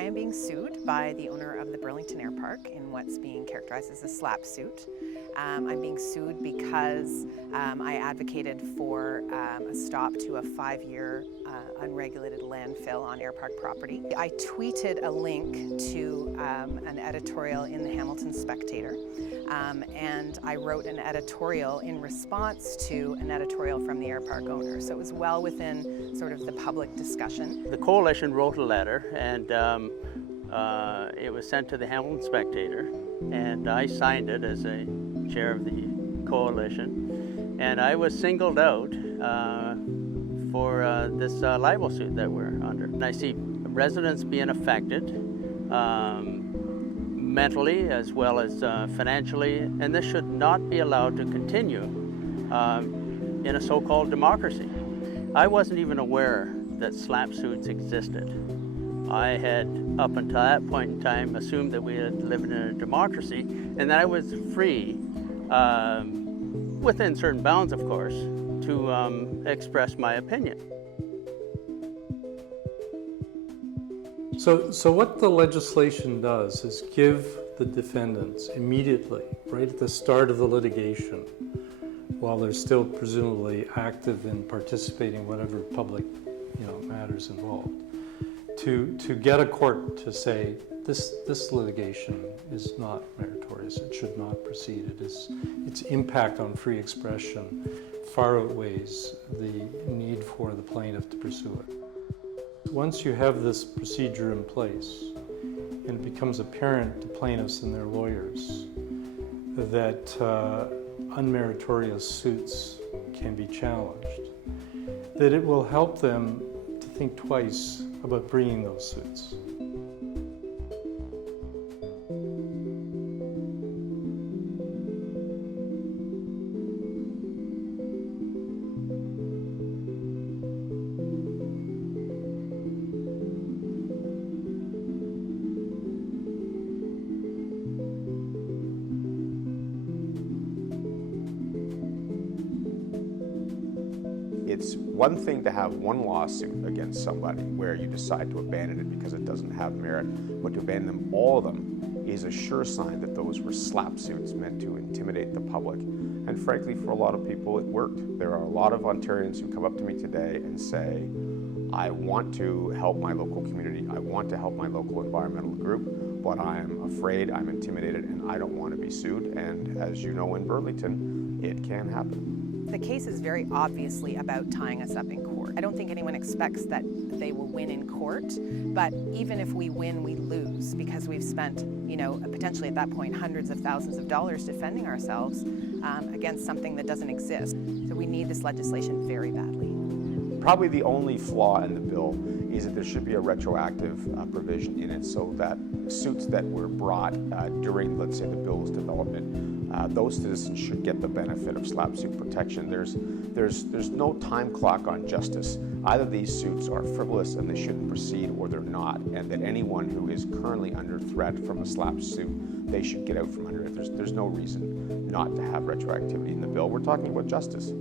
I am being sued by the owner of the Burlington Air Park in what's being characterized as a SLAAP suit. I'm being sued because I advocated for a stop to a 5-year unregulated landfill on Air Park property. I tweeted a link to an editorial in the Hamilton Spectator, and I wrote an editorial in response to an editorial from the Air Park owner. So it was well within sort of the public discussion. The coalition wrote a letter, and it was sent to the Hamilton Spectator, and I signed it as a chair of the coalition, and I was singled out for this libel suit that we're under. And I see residents being affected mentally as well as financially, and this should not be allowed to continue in a so-called democracy. I wasn't even aware that SLAAP suits existed. I had, up until that point in time, assumed that we had lived in a democracy and that I was free, within certain bounds of course, to express my opinion. So what the legislation does is give the defendants immediately, right at the start of the litigation, while they're still presumably active in participating in whatever public matters involved, to get a court to say this litigation is not meritorious, it should not proceed, its impact on free expression far outweighs the need for the plaintiff to pursue it. Once you have this procedure in place, and it becomes apparent to plaintiffs and their lawyers that unmeritorious suits can be challenged, that it will help them to think twice about bringing those suits. It's one thing to have one lawsuit against somebody where you decide to abandon it because it doesn't have merit, but to abandon them, all of them, is a sure sign that those were SLAAP suits meant to intimidate the public. And frankly, for a lot of people, it worked. There are a lot of Ontarians who come up to me today and say, I want to help my local community, I want to help my local environmental group, but I'm afraid, I'm intimidated, and I don't want to be sued. And as you know, in Burlington, it can happen. The case is very obviously about tying us up in court. I don't think anyone expects that they will win in court, but even if we win, we lose because we've spent, potentially at that point, hundreds of thousands of dollars defending ourselves against something that doesn't exist. So we need this legislation very badly. Probably the only flaw in the bill is that there should be a retroactive provision in it so that suits that were brought during, let's say, the bill's development, those citizens should get the benefit of SLAAP suit protection. There's no time clock on justice. Either these suits are frivolous and they shouldn't proceed, or they're not, and that anyone who is currently under threat from a SLAAP suit, they should get out from under it. There's no reason not to have retroactivity in the bill. We're talking about justice.